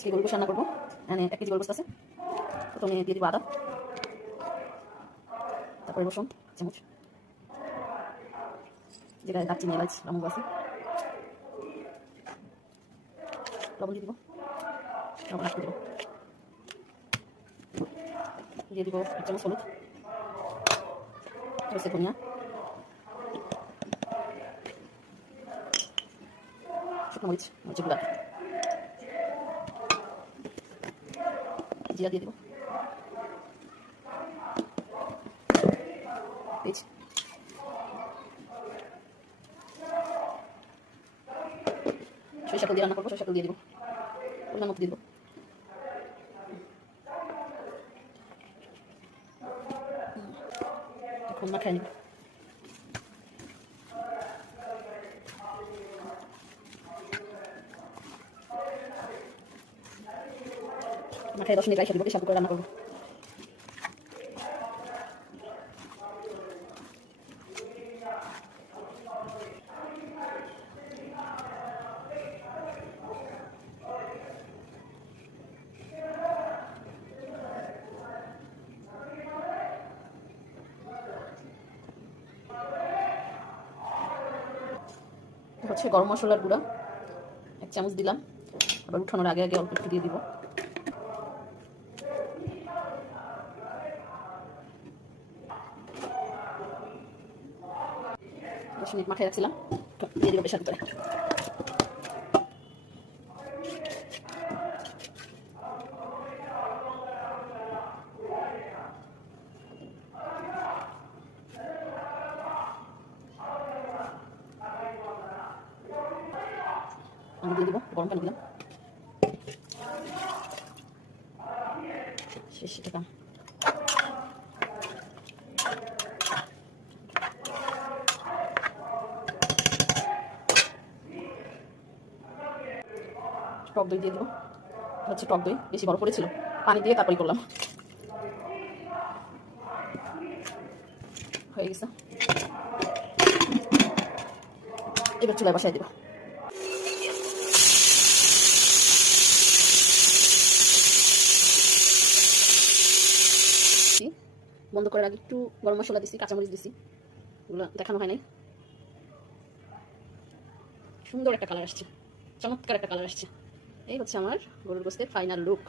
আজকে গরুর গোশত রান্না করবো। এখানে 1 কেজি গরুর গোশত আছে। প্রথমে দিয়ে দিব আদা, তারপরে রসুন চামচ, যেটা দারচিনি, এলাচ, লবঙ্গ আছে, লবণ দিয়ে দিব, লবণ রাখতে দিব, দিয়ে দিব 1 চামচ হলুদ, হচ্ছে ধনিয়া, শুকনো মরিচ, মরিচের গুঁড়া, জিরা দিয়ে দিব, তেজ, সরিষা তেল দিয়ে রান্না করবো। সরিষা তেল দিয়ে দিব, পরিমাণ মতো দিয়ে দিব, এখন মাখায় নিব। মাখায় 10 মিনিট রাখা দিব, সাথে করে রান্না করবো। হচ্ছে গরম মশলার গুঁড়া 1 চামচ দিলাম, আবার উঠানোর আগে আগে অল্প একটু দিয়ে দিব। দশ মিনিট মাখায় রাখছিলাম, দিয়ে দিব প্রেসার কুকারে। আমি দিয়ে দিব, গরম পানি দিলাম, শেষ টাকা। টক দই দিয়ে দিব, হচ্ছে টক দই বেশি বড় পড়েছিল, পানি দিয়ে তারপরে করলাম, হয়ে গেছে। এবার চুলায় বসাই দিব। বন্ধ করার আগে একটু গরম মশলা দিছি, কাঁচামরিচ দিছি, এগুলো দেখানো হয় নাই। সুন্দর একটা কালার আসছে, চমৎকার একটা কালার আসছে। এই হচ্ছে আমার গরুর গোশতের ফাইনাল লুক।